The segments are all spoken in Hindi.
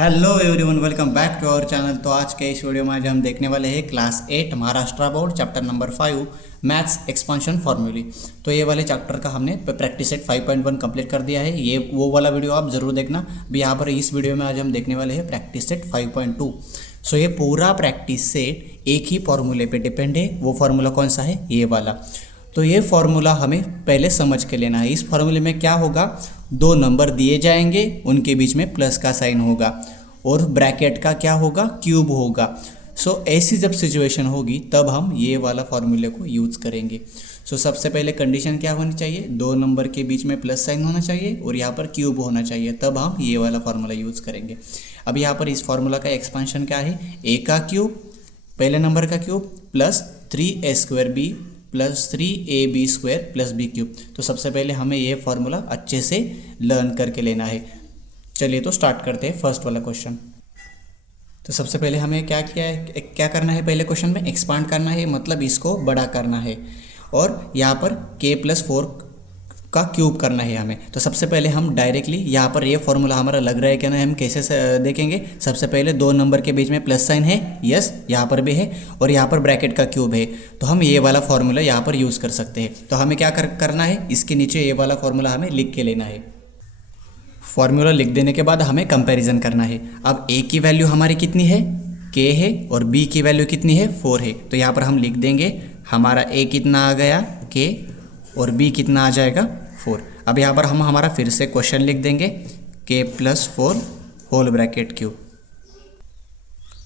Hello everyone, welcome back to our channel. तो आज के इस वीडियो में आज हम देखने वाले हैं class 8 Maharashtra board chapter number 5 maths expansion फॉर्मूले। तो ये वाले चैप्टर का हमने प्रैक्टिस सेट 5.1 कंप्लीट कर दिया है। ये वो वाला वीडियो आप ज़रूर देखना। भी यहाँ पर इस वीडियो में आज हम देखने वाले हैं प्रैक्टिस सेट 5.2। सो ये पूरा प्रैक्टिस सेट एक ही फॉर्मूले पे डिपेंड है। वो फार्मूला कौन सा है? ये वाला। तो ये फार्मूला हमें पहले समझ के लेना है। इस फार्मूले में क्या होगा, दो नंबर दिए जाएंगे, उनके बीच में प्लस का साइन होगा और ब्रैकेट का क्या होगा, क्यूब होगा। सो ऐसी जब सिचुएशन होगी तब हम ये वाला फार्मूले को यूज़ करेंगे। सो सबसे पहले कंडीशन क्या होनी चाहिए, दो नंबर के बीच में प्लस साइन होना चाहिए और यहाँ पर क्यूब होना चाहिए, तब हम ये वाला फार्मूला यूज़ करेंगे। अब यहाँ पर इस फार्मूला का एक्सपांशन क्या है, ए का क्यूब पहले नंबर का cube plus 3a² plus 3ab² plus b cube. तो सबसे पहले हमें ये फार्मूला अच्छे से लर्न करके लेना है। चलिए तो स्टार्ट करते हैं फर्स्ट वाला क्वेश्चन। तो सबसे पहले हमें क्या करना है, पहले क्वेश्चन में एक्सपांड करना है, मतलब इसको बड़ा करना है और यहाँ पर k+4 का क्यूब करना है हमें। तो सबसे पहले हम डायरेक्टली यहाँ पर ये फॉर्मूला हमारा लग रहा है क्या नहीं, हम कैसे देखेंगे। सबसे पहले दो नंबर के बीच में प्लस साइन है, यस यहाँ पर भी है, और यहाँ पर ब्रैकेट का क्यूब है, तो हम ये वाला फॉर्मूला यहाँ पर यूज़ कर सकते हैं। तो हमें क्या करना है, इसके नीचे ये वाला फॉर्मूला हमें लिख के लेना है। फॉर्मूला लिख देने के बाद हमें कंपैरिजन करना है। अब ए की वैल्यू हमारी कितनी है, k है, और b की वैल्यू कितनी है, 4 है। तो यहाँ पर हम लिख देंगे हमारा a कितना आ गया, k, और b कितना आ जाएगा, 4। अब यहाँ पर हम हमारा फिर से क्वेश्चन लिख देंगे k+4 whole bracket cube.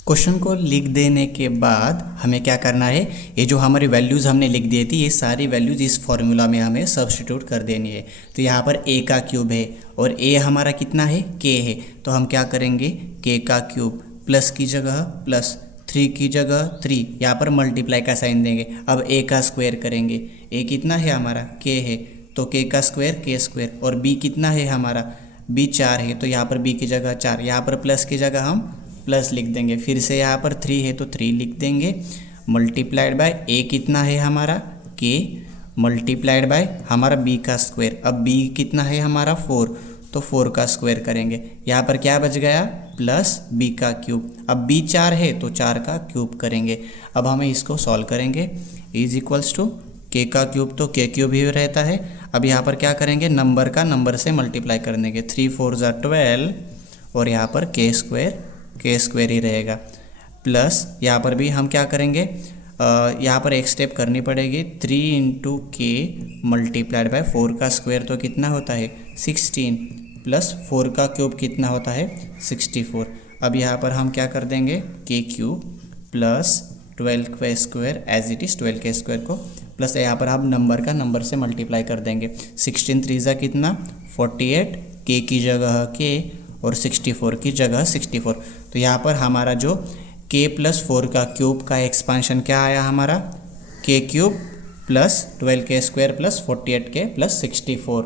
Question को लिख देने के बाद हमें क्या करना है, ये जो हमारी वैल्यूज़ हमने लिख दी थी, ये सारी वैल्यूज़ इस फॉर्मूला में हमें सब्स्टिट्यूट कर देनी है। तो यहाँ पर a का क्यूब है और a हमारा कितना है, k है। तो हम क्या करेंगे, k का क्यूब प्लस की जगह प्लस, 3 की जगह 3, यहाँ पर मल्टीप्लाई का साइन देंगे। अब a का स्क्वायर करेंगे, a कितना है हमारा, k है, तो k का स्क्वायर k², और b कितना है हमारा, b 4 है, तो यहाँ पर b की जगह 4, यहाँ पर प्लस की जगह हम प्लस लिख देंगे। फिर से यहाँ पर 3 है तो 3 लिख देंगे, मल्टीप्लाइड बाय a कितना है हमारा, k, मल्टीप्लाइड बाय हमारा b का स्क्वायर। अब b कितना है हमारा 4, तो 4 का स्क्वायर करेंगे। यहाँ पर क्या बच गया, प्लस b का क्यूब। अब b 4 है तो 4 का क्यूब करेंगे। अब हमें इसको सॉल्व करेंगे, इज इक्वल्स टू k का क्यूब तो k क्यूब ही रहता है। अब यहाँ पर क्या करेंगे, नंबर का नंबर से मल्टीप्लाई कर देंगे, 3 4 12, और यहाँ पर k² ही रहेगा। प्लस यहाँ पर भी हम क्या करेंगे, यहाँ पर एक स्टेप करनी पड़ेगी, 3 × k मल्टीप्लाइड बाय 4 का स्क्वायर तो कितना होता है, 16, प्लस 4 का क्यूब कितना होता है, 64। अब यहाँ पर हम क्या कर देंगे, k³ प्लस 12 का स्क्वायर एज इट इज़ 12 के स्क्वायर को, प्लस यहाँ पर हम नंबर का नंबर से मल्टीप्लाई कर देंगे। 16 3 कितना, 48, k की जगह k और 64 की जगह 64। तो यहाँ पर हमारा जो k+4 का क्यूब का एक्सपांशन क्या आया हमारा, k³ प्लस 12 के स्क्वायर प्लस 48k प्लस 64।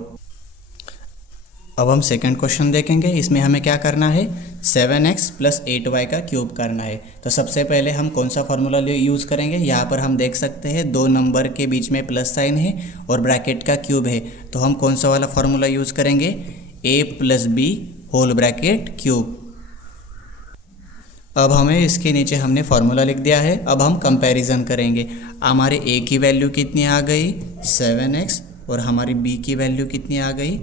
अब हम सेकंड क्वेश्चन देखेंगे। इसमें हमें क्या करना है, 7x प्लस 8y का क्यूब करना है। तो सबसे पहले हम कौन सा फार्मूला यूज़ करेंगे, यहाँ पर हम देख सकते हैं दो नंबर के बीच में प्लस साइन है और ब्रैकेट का क्यूब है। तो हम कौन सा वाला फार्मूला यूज़ करेंगे, a + b whole bracket cube. अब हमें इसके नीचे हमने फार्मूला लिख दिया है। अब हम कंपैरिजन करेंगे, हमारे a की वैल्यू कितनी आ गई, 7x, और हमारी b की वैल्यू कितनी आ गई,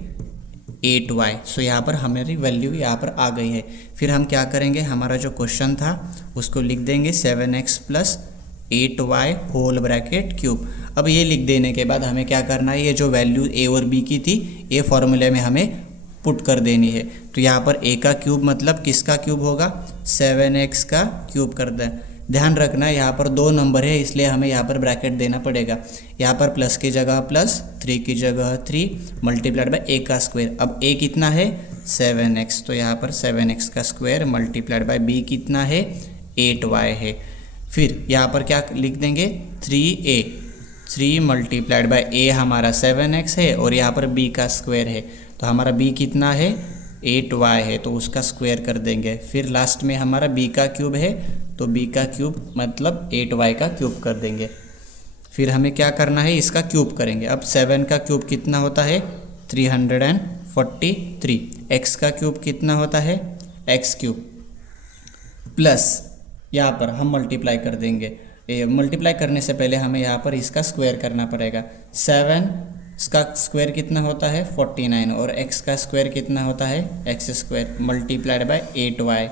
8y। सो यहाँ पर हमारी वैल्यू यहाँ पर आ गई है। फिर हम क्या करेंगे, हमारा जो क्वेश्चन था उसको लिख देंगे 7x plus 8y whole bracket cube. अब ये लिख देने के बाद हमें क्या करना है, ये जो वैल्यू a और b की थी ये फॉर्मूले में हमें पुट कर देनी है। तो यहाँ पर a का क्यूब मतलब किसका क्यूब होगा, 7x का क्यूब कर दें। ध्यान रखना यहाँ पर दो नंबर है इसलिए हमें यहाँ पर ब्रैकेट देना पड़ेगा। यहाँ पर प्लस की जगह प्लस, 3 की जगह 3, मल्टीप्लाइड बाय a का स्क्वायर। अब a कितना है, 7x, तो यहाँ पर 7x का स्क्वायर मल्टीप्लाइड बाय b कितना है, 8y है। फिर यहाँ पर क्या लिख देंगे, 3a, 3 मल्टीप्लाइड बाय a हमारा 7x है और यहाँ पर b का स्क्वायर है, तो हमारा b कितना है, 8y है, तो उसका स्क्वायर कर देंगे। फिर लास्ट में हमारा b का क्यूब है तो b का क्यूब मतलब 8y का क्यूब कर देंगे। फिर हमें क्या करना है, इसका क्यूब करेंगे। अब 7 का क्यूब कितना होता है, 343। x का क्यूब कितना होता है, x क्यूब प्लस यहाँ पर हम मल्टीप्लाई कर देंगे। मल्टीप्लाई करने से पहले हमें यहाँ पर इसका स्क्वायर करना पड़ेगा। 7 इसका स्क्वायर कितना होता है 49 और x का स्क्वायर कितना होता है x square multiplied by 8y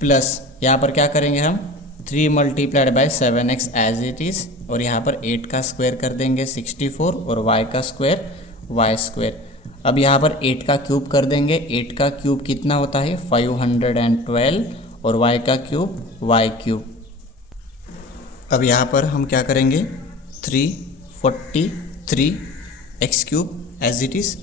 plus यहाँ पर क्या करेंगे हम 3 multiplied by 7x as it is और यहाँ पर 8 का स्क्वायर कर देंगे 64 और y का स्क्वायर y स्क्वायर। अब यहाँ पर 8 का क्यूब कर देंगे। 8 का क्यूब कितना होता है 512 और y का क्यूब y क्यूब। अब यहाँ पर हम क्या करेंगे 343 x cube as it is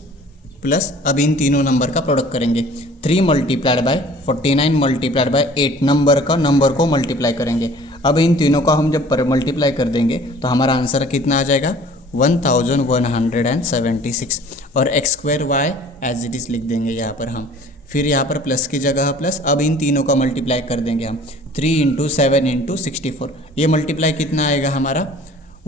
plus अब इन तीनों नंबर का प्रोडक्ट करेंगे। 3 multiplied by 49 multiplied by 8 number को मल्टीप्लाई करेंगे। अब इन तीनों का हम जब मल्टीप्लाई कर देंगे तो हमारा आंसर कितना आ जाएगा 1176 और x square y as it is लिख देंगे यहाँ पर हम। फिर यहाँ पर प्लस की जगह प्लस। अब इन तीनों का मल्टीप्लाई कर देंगे हम 3 × 7 × 64। ये मल्टीप्लाई कितना आएगा हमारा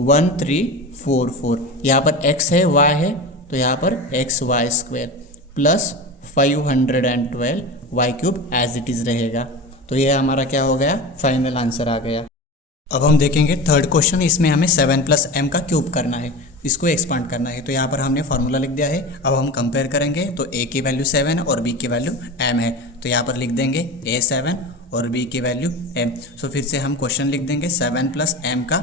1344। यहाँ पर x है y है तो यहाँ पर x y square plus 512 y cube as it is रहेगा। तो ये हमारा क्या हो गया फाइनल आंसर आ गया। अब हम देखेंगे थर्ड क्वेश्चन। इसमें हमें 7 + m का क्यूब करना है, इसको एक्सपांड करना है। तो यहाँ पर हमने फार्मूला लिख दिया है। अब हम कंपेयर करेंगे तो a की वैल्यू 7 और b की वैल्यू m है। तो यहाँ पर लिख देंगे a 7 और b की वैल्यू m। सो फिर से हम क्वेश्चन लिख देंगे 7 + m का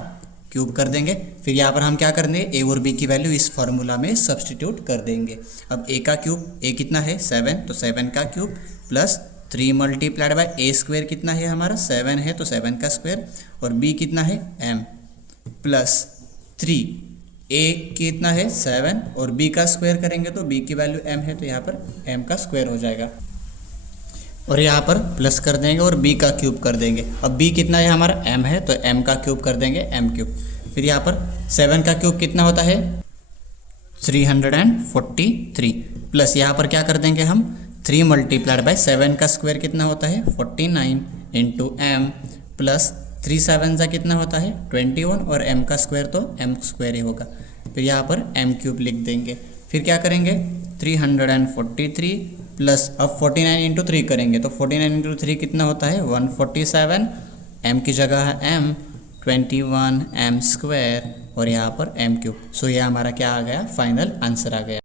क्यूब कर देंगे। फिर यहाँ पर हम क्या कर देंगे a और b की वैल्यू इस फार्मूला में सब्सटीट्यूट कर देंगे। अब a का क्यूब a कितना है 7 तो 7 का cube plus 3 multiplied bye a square कितना है हमारा 7 है तो 7 का स्क्वायर और b कितना है m प्लस 3 a कितना है 7 और b का स्क्वायर करेंगे तो b की वैल्यू m है तो यहाँ पर m का स्क्वायर हो जाएगा और यहाँ पर प्लस कर देंगे और b का क्यूब कर देंगे। अब b कितना है हमारा m है तो m का क्यूब कर देंगे m क्यूब। फिर यहाँ पर 7 का क्यूब कितना होता है 343 प्लस यहाँ पर क्या कर देंगे हम 3 मल्टीप्लाइड बाय 7 का स्क्वायर कितना होता है 49 × m प्लस 3 7 जा कितना होता है 21 और m का स्क्वायर तो m स्क्वायर ही होगा। फिर यहाँ पर m क्यूब लिख देंगे। फिर क्या करेंगे 343 प्लस अब 49 × 3 करेंगे तो 49 × 3 कितना होता है 147 m की जगह है m 21 m स्क्वायर और यहाँ पर m क्यूब। सो ये हमारा क्या आ गया फाइनल आंसर आ गया।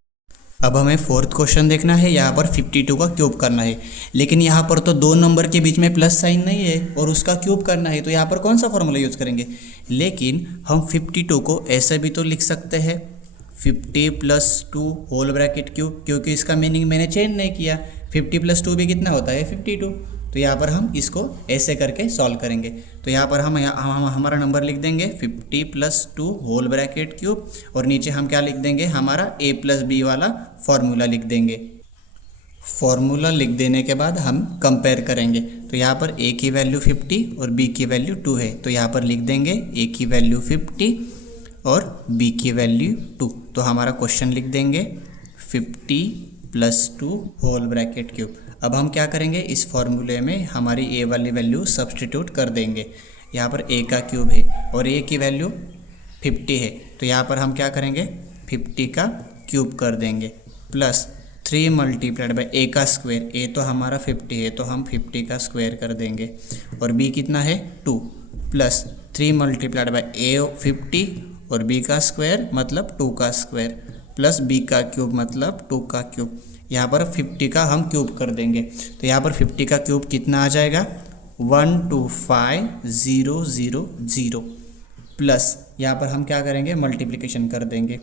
अब हमें फोर्थ क्वेश्चन देखना है। यहाँ पर 52 का क्यूब करना है लेकिन यहाँ पर तो 2 नंबर के बीच में प्लस साइन नहीं है और उसका क्यूब करना है तो यहाँ पर कौन सा फॉर्मूला यूज़ करेंगे। लेकिन हम 52 को ऐसे भी तो लिख सकते हैं 50 + 2 होल ब्रैकेट क्यूब, क्योंकि इसका मीनिंग मैंने चेंज नहीं किया। 50 + 2 भी कितना होता है 52। तो यहाँ पर हम इसको ऐसे करके सॉल्व करेंगे। तो यहाँ पर हम हमारा नंबर लिख देंगे 50 + 2 होल ब्रैकेट क्यूब और नीचे हम क्या लिख देंगे हमारा a + b वाला फॉर्मूला लिख देंगे। फॉर्मूला लिख देने के बाद हम कंपेयर करेंगे। तो यहाँ पर a की वैल्यू 50 और b की वैल्यू 2 है तो यहाँ पर लिख देंगे a की वैल्यू 50 और b की वैल्यू 2। तो हमारा क्वेश्चन लिख देंगे 50 + 2 होल ब्रैकेट क्यूब। अब हम क्या करेंगे इस फॉर्मूले में हमारी a वाली वैल्यू सब्सटीट्यूट कर देंगे। यहाँ पर a का क्यूब है और a की वैल्यू 50 है तो यहाँ पर हम क्या करेंगे 50 का क्यूब कर देंगे प्लस 3 मल्टीप्लाइड बाय a का स्क्वायर। a तो हमारा 50 है तो हम 50 का स्क्वायर कर देंगे और b कितना है 2 प्लस 3 मल्टीप्लाइड बाय a 50 और b का स्क्वायर मतलब 2 का स्क्वायर प्लस b का क्यूब मतलब 2 का क्यूब। यहाँ पर 50 का हम क्यूब कर देंगे तो यहाँ पर 50 का क्यूब कितना आ जाएगा 125,000 प्लस यहाँ पर हम क्या करेंगे मल्टीप्लिकेशन कर देंगे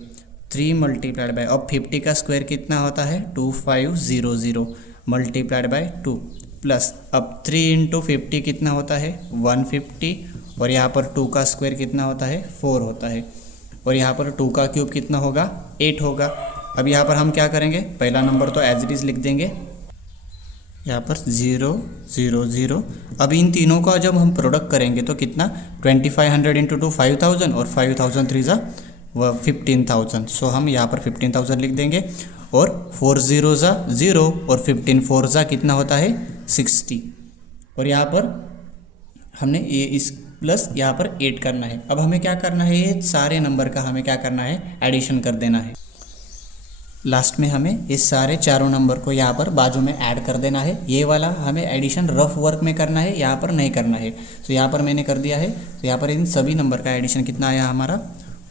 3 मल्टीप्लाइड बाय अब 50 का स्क्वायर कितना होता है 2500 मल्टीप्लाइड बाय 2 प्लस अब 3 × 50 कितना होता है 150 और यहाँ पर 2 का स्क्वायर कितना होता है 4 होता है और यहाँ पर 2 का क्यूब कितना होगा 8 होगा। अब यहाँ पर हम क्या करेंगे पहला नंबर तो एज इट इज़ लिख देंगे यहाँ पर 0 0 0। अब इन तीनों का जब हम प्रोडक्ट करेंगे तो कितना 2500 × 2 5000 और 5000 3 ज़ा 15,000। सो हम यहाँ पर 15,000 लिख देंगे और 4 0 ज़ा 0 और 15 4 ज़ा कितना होता है 60 और यहाँ पर हमने ये इस प्लस यहाँ पर 8 करना है। अब हमें क्या करना है ये सारे नंबर का हमें क्या करना है एडिशन कर देना है। लास्ट में हमें इस सारे चारों नंबर को यहाँ पर बाजू में ऐड कर देना है। ये वाला हमें एडिशन रफ वर्क में करना है, यहाँ पर नहीं करना है। तो यहाँ पर मैंने कर दिया है। तो यहाँ पर इन सभी नंबर का एडिशन कितना आया हमारा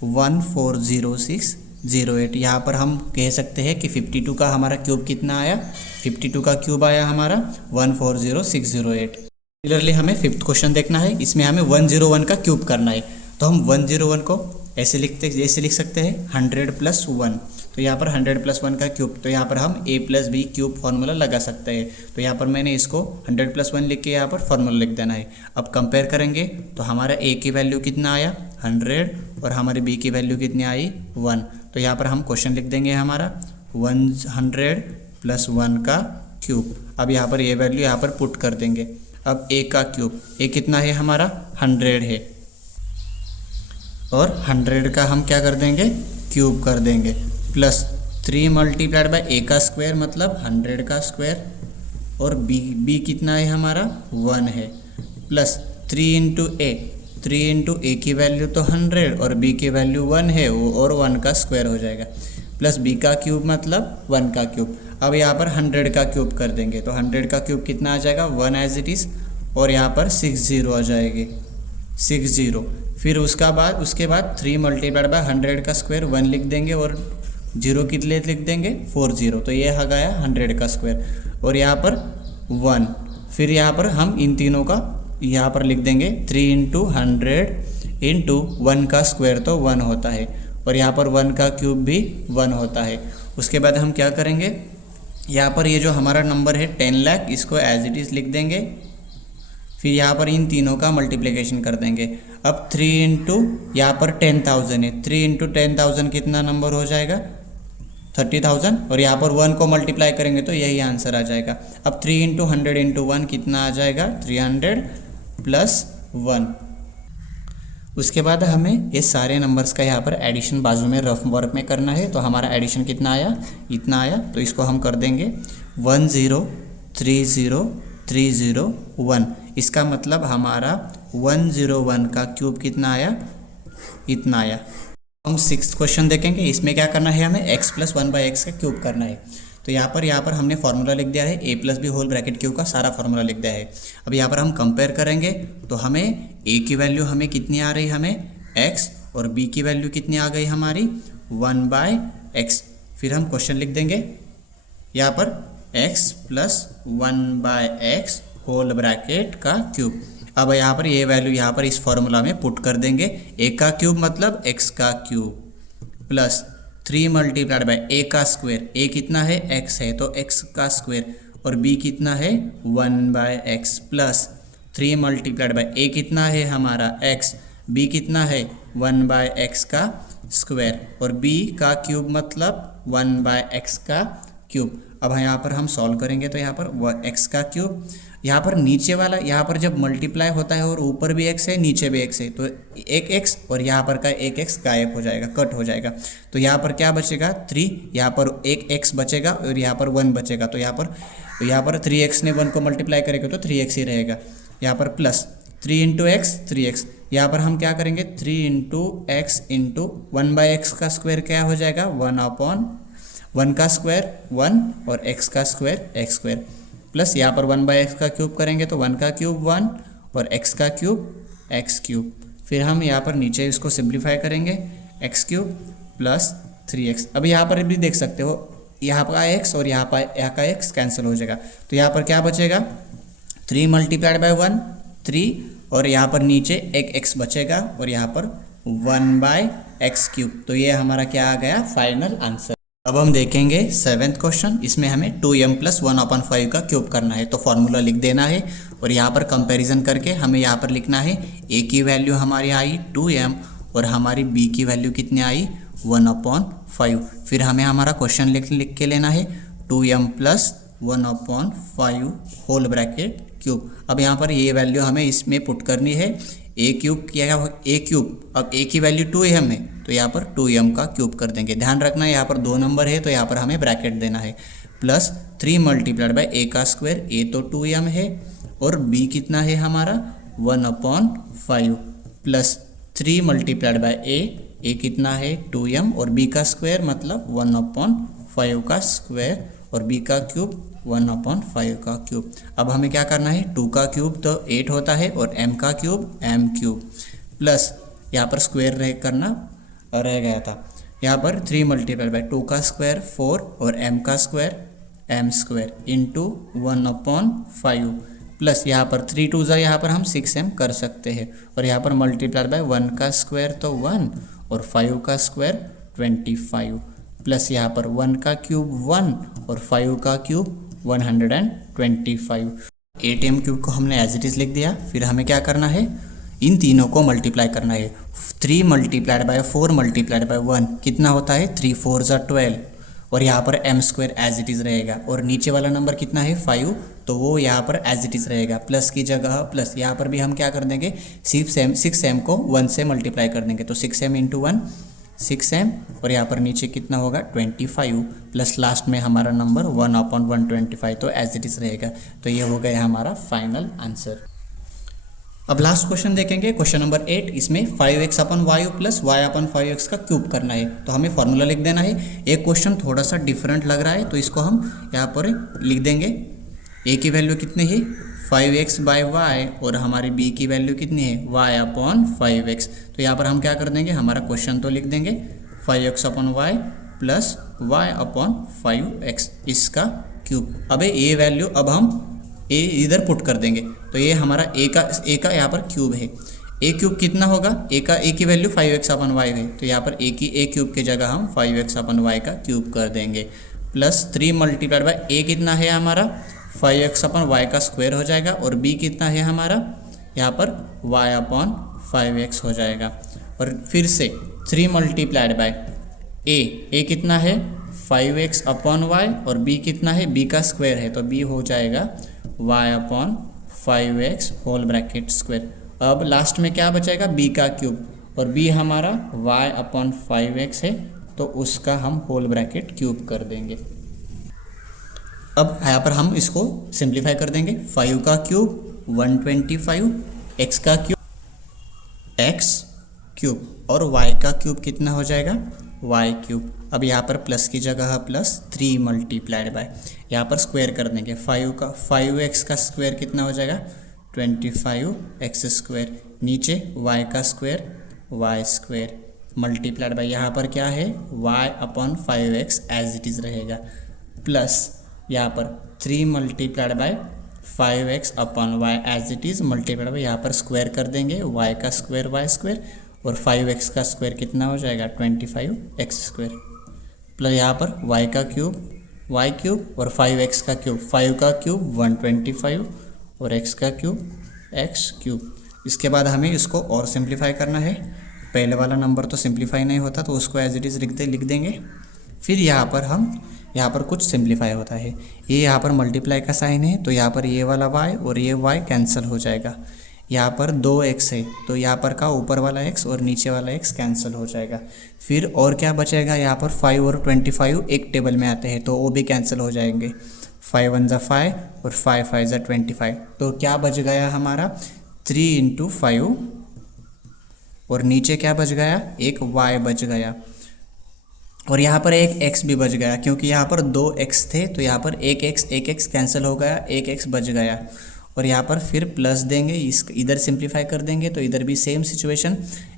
140608। यहाँ पर हम कह सकते हैं कि 52 का हमारा क्यूब कितना आया, 52 का क्यूब आया हमारा 140608। सिमिलरली हमें फिफ्थ क्वेश्चन देखना है। इसमें हमें 101 का क्यूब करना है। तो हम 101 को ऐसे लिख सकते हैं 100 + 1। तो यहाँ पर 100 + 1 का क्यूब, तो यहाँ पर हम a + b क्यूब फार्मूला लगा सकते हैं। तो यहाँ पर मैंने इसको 100 + 1 लिख के यहाँ पर फार्मूला लिख देना है। अब कंपेयर करेंगे तो हमारा a की वैल्यू कितना आया 100 और हमारे b की वैल्यू कितनी आई 1। तो यहाँ पर हम क्वेश्चन लिख देंगे हमारा 100 + 1 का क्यूब। अब यहाँ पर ये वैल्यू यहाँ पर पुट कर देंगे। अब a का क्यूब, a कितना है हमारा 100 है, और 100 का हम क्या कर देंगे क्यूब कर देंगे, प्लस 3 × a का स्क्वायर मतलब 100 का स्क्वायर, और b कितना है हमारा 1 है, प्लस 3 × a, 3 × a की वैल्यू तो 100 और b की वैल्यू 1 है, वो और 1 का स्क्वायर हो जाएगा, प्लस b का क्यूब मतलब 1 का क्यूब। अब यहाँ पर 100 का क्यूब कर देंगे तो 100 का क्यूब कितना आ जाएगा 1 एज इट इज़, और यहाँ पर 60 आ जाएगी 60। फिर उसके बाद 3 × 100 का स्क्वायर 1 लिख देंगे और 0 कितने लिख देंगे 40। तो ये आ गया 100 का स्क्वायर, और यहाँ पर 1। फिर यहाँ पर हम इन तीनों का यहाँ पर लिख देंगे 3 × 100 × 1 का स्क्वायर तो 1 होता है, और यहाँ पर 1 का क्यूब भी 1 होता है। उसके बाद हम क्या करेंगे, यहाँ पर ये जो हमारा नंबर है 10 लाख, इसको एज इट इज़ लिख देंगे। फिर यहाँ पर इन तीनों का मल्टीप्लिकेशन कर देंगे। अब 3 × यहाँ पर 10,000 है, 3 × 10,000 कितना नंबर हो जाएगा 30,000, और यहाँ पर 1 को मल्टीप्लाई करेंगे तो यही आंसर आ जाएगा। अब 3 × 100 × 1 कितना आ जाएगा 300 + 1। उसके बाद हमें ये सारे नंबर्स का यहाँ पर एडिशन बाजू में रफ वर्क में करना है। तो हमारा एडिशन कितना आया, इतना आया। तो इसको हम कर देंगे 1030301। इसका मतलब हमारा 101 का क्यूब कितना आया, इतना आया। हम 6th क्वेश्चन देखेंगे। इसमें क्या करना है, हमें x + 1/x का क्यूब करना है। तो यहाँ पर हमने फार्मूला लिख दिया है, a + b whole bracket cube का सारा फार्मूला लिख दिया है। अब यहाँ पर हम कंपेयर करेंगे तो हमें a की वैल्यू हमें कितनी आ रही, हमें x, और b की वैल्यू कितनी आ गई हमारी 1/x। फिर हम क्वेश्चन लिख देंगे यहाँ पर x + 1/x होल ब्रैकेट का क्यूब। अब यहाँ पर ये वैल्यू यहाँ पर इस फॉर्मूला में पुट कर देंगे। a का क्यूब मतलब x का क्यूब, प्लस 3 × a का स्क्वायर, a कितना है x है तो x का स्क्वायर, और b कितना है 1/x, प्लस 3 × a कितना है हमारा x, b कितना है 1/x का स्क्वायर, और b का क्यूब मतलब 1/x का क्यूब। अब यहाँ पर हम सॉल्व करेंगे तो यहाँ पर x का क्यूब, यहाँ पर नीचे वाला, यहाँ पर जब मल्टीप्लाई होता है और ऊपर भी x है नीचे भी x है तो एक x, और यहाँ पर का एक x गायब हो जाएगा, कट हो जाएगा। तो यहाँ पर क्या बचेगा 3, यहाँ पर एक x बचेगा और यहाँ पर 1 बचेगा। तो यहाँ पर 3x ने 1 को मल्टीप्लाई करेगा तो 3x ही रहेगा। यहाँ पर प्लस 3 × x 3x, यहाँ पर हम क्या करेंगे 3 × x × 1/x का स्क्वायर क्या हो जाएगा 1/1 का स्क्वायर 1 और x का स्क्वायर x स्क्वायर, प्लस यहाँ पर 1/x का क्यूब करेंगे तो 1 का क्यूब 1 और x का क्यूब x क्यूब। फिर हम यहाँ पर नीचे इसको सिंप्लीफाई करेंगे x क्यूब प्लस 3x। अब यहाँ पर भी देख सकते हो यहाँ का x और यहाँ का x कैंसिल हो जाएगा। तो यहाँ पर क्या बचेगा 3 × 1 3, और यहाँ पर नीचे एक x बचेगा और यहाँ पर 1/x क्यूब। तो ये हमारा क्या आ गया फाइनल आंसर। अब हम देखेंगे 7th क्वेश्चन। इसमें हमें 2m + 1/5 का क्यूब करना है। तो फार्मूला लिख देना है और यहाँ पर कंपैरिजन करके हमें यहाँ पर लिखना है a की वैल्यू हमारी आई 2m और हमारी b की वैल्यू कितनी आई 1/5। फिर हमें हमारा क्वेश्चन लिख के लेना है 2m + 1/5 होल ब्रैकेट क्यूब। अब यहाँ पर ये वैल्यू हमें इसमें पुट करनी है a क्यूब किया a क्यूब। अब a की वैल्यू 2m है तो यहाँ पर 2m का क्यूब कर देंगे। ध्यान रखना यहाँ पर 2 नंबर है तो यहाँ पर हमें ब्रैकेट देना है, प्लस 3 × a का स्क्वायर, a तो 2m है और b कितना है हमारा 1/5, प्लस 3 × a कितना है 2m और b का स्क्वायर मतलब 5 का स्क्वायर और b का क्यूब 1/5 का क्यूब। अब हमें क्या करना है, 2 का क्यूब तो 8 होता है और m का क्यूब m क्यूब प्लस यहाँ पर स्क्वायर रह गया था, यहाँ पर 3 × 2 का स्क्वायर 4 और m का square m square into 1/5 plus यहाँ पर 3 2 यहाँ पर हम 6m कर सकते हैं और यहाँ पर मल्टीप्लाई बाय 1 का स्क्वायर तो 1 और 5 का स्क्वायर 25 प्लस यहाँ पर 1 का क्यूब 1 और 5 का क्यूब 125। 8m क्यूब को हमने एज इट इज़ लिख दिया। फिर हमें क्या करना है, इन तीनों को मल्टीप्लाई करना है। 3 × 4 × 1 कितना होता है, 3 4 12 और यहाँ पर m square as it is रहेगा और नीचे वाला नंबर कितना है 5, तो वो यहाँ पर एज इट इज़ रहेगा। प्लस की जगह प्लस, यहाँ पर भी हम क्या कर देंगे, 6m को 1 से मल्टीप्लाई कर देंगे तो 6m × 1 6m और यहाँ पर नीचे कितना होगा 25 प्लस लास्ट में हमारा नंबर 1/125 तो एज इट इज़ रहेगा। तो ये हो गया हमारा फाइनल आंसर। अब लास्ट क्वेश्चन देखेंगे, क्वेश्चन नंबर 8। इसमें 5x/y प्लस y/5x का क्यूब करना है, तो हमें फॉर्मूला लिख देना है। एक क्वेश्चन थोड़ा सा डिफरेंट लग रहा है तो इसको हम यहाँ पर लिख देंगे। a की वैल्यू कितनी है 5x/y और हमारी b की वैल्यू कितनी है y/5x। तो यहाँ पर हम क्या कर देंगे, हमारा क्वेश्चन तो लिख देंगे 5x/y प्लस y/5x इसका क्यूब। अब ये वैल्यू अब हम a इधर पुट कर देंगे तो ये हमारा a का यहाँ पर क्यूब है। a क्यूब कितना होगा, a की वैल्यू 5x/y है तो यहाँ पर a क्यूब की जगह हम 5x/y का क्यूब कर देंगे प्लस 3 × a कितना है हमारा 5x/y का स्क्वायर हो जाएगा और b कितना है हमारा यहाँ पर y/5x हो जाएगा। और फिर से 3 × a कितना है 5x/y और b कितना है, b का स्क्वायर है तो b हो जाएगा y/5x होल ब्रैकेट स्क्वायर। अब लास्ट में क्या बचेगा, b का क्यूब और b हमारा y/5x है तो उसका हम होल ब्रैकेट क्यूब कर देंगे। अब यहाँ पर हम इसको सिंप्लीफाई कर देंगे। 5 का क्यूब 125, x का क्यूब x क्यूब और y का क्यूब कितना हो जाएगा y क्यूब। अब यहाँ पर प्लस की जगह प्लस 3 × यहाँ पर स्क्वायर कर देंगे। 5x का स्क्वायर कितना हो जाएगा 25x स्क्वायर, नीचे y का square y square multiplied by यहाँ पर क्या है y/5x एज इट इज़ रहेगा प्लस यहाँ पर 3 × 5x/y as it is multiplied by यहाँ पर स्क्वायर कर देंगे y का स्क्वायर y स्क्वायर और 5x का स्क्वायर कितना हो जाएगा 25x स्क्वायर प्लस यहाँ पर y का क्यूब y क्यूब और 5x का क्यूब, 5 का क्यूब 125 और x का क्यूब x क्यूब। इसके बाद हमें इसको और सिंप्लीफाई करना है। पहले वाला नंबर तो सिंप्लीफाई नहीं होता तो उसको एज इट इज़ लिख देंगे। फिर यहाँ पर कुछ सिंप्लीफाई होता है। ये यहाँ पर मल्टीप्लाई का साइन है तो यहाँ पर ये वाला y और ये y कैंसिल हो जाएगा। यहाँ पर 2x है तो यहाँ पर का ऊपर वाला x और नीचे वाला x कैंसिल हो जाएगा। फिर और क्या बचेगा, यहाँ पर 5 और 25 एक टेबल में आते हैं तो वो भी कैंसिल हो जाएंगे। 5 1 = 5 और 5 5 = 25 तो क्या बच गया हमारा 3 × 5 और नीचे क्या बच गया, एक y बच गया और यहाँ पर एक x भी बच गया क्योंकि यहाँ पर 2x थे तो यहाँ पर एक x कैंसिल हो गया, एक x बच गया। और यहाँ पर फिर प्लस देंगे, इधर सिंप्लीफाई कर देंगे तो इधर भी सेम सिचुएशन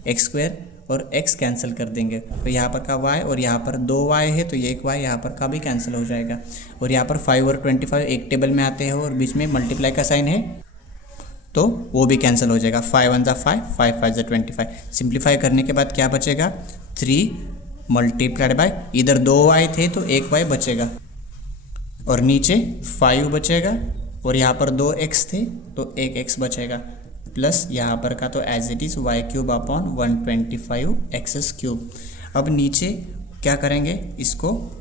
x² और x कैंसिल कर देंगे तो यहाँ पर का y और यहाँ पर 2y है तो ये एक y यहाँ पर का भी कैंसिल हो जाएगा। और यहाँ पर 5 और 25 एक टेबल में आते हैं और बीच में मल्टीप्लाई का साइन है तो वो भी कैंसिल हो जाएगा। 5 1 = 5, 5 5 = 25। सिंप्लीफाई करने के बाद क्या बचेगा 3 × इधर 2y थे तो एक y बचेगा और नीचे 5 बचेगा और यहाँ पर 2x थे तो एक x बचेगा प्लस यहाँ पर का तो एज इट इज़ y³/125x³। अब नीचे क्या करेंगे, इसको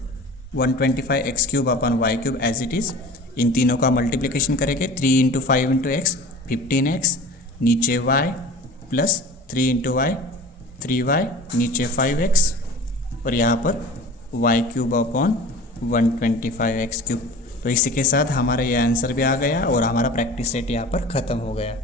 125x³ as it is in तीनों का मल्टीप्लिकेशन करेंगे। 3 × 5 × x 15x, नीचे y प्लस 3 × y 3y, नीचे 5x और यहाँ पर y³/125x³। तो इसी के साथ हमारा ये आंसर भी आ गया और हमारा प्रैक्टिस सेट यहाँ पर ख़त्म हो गया।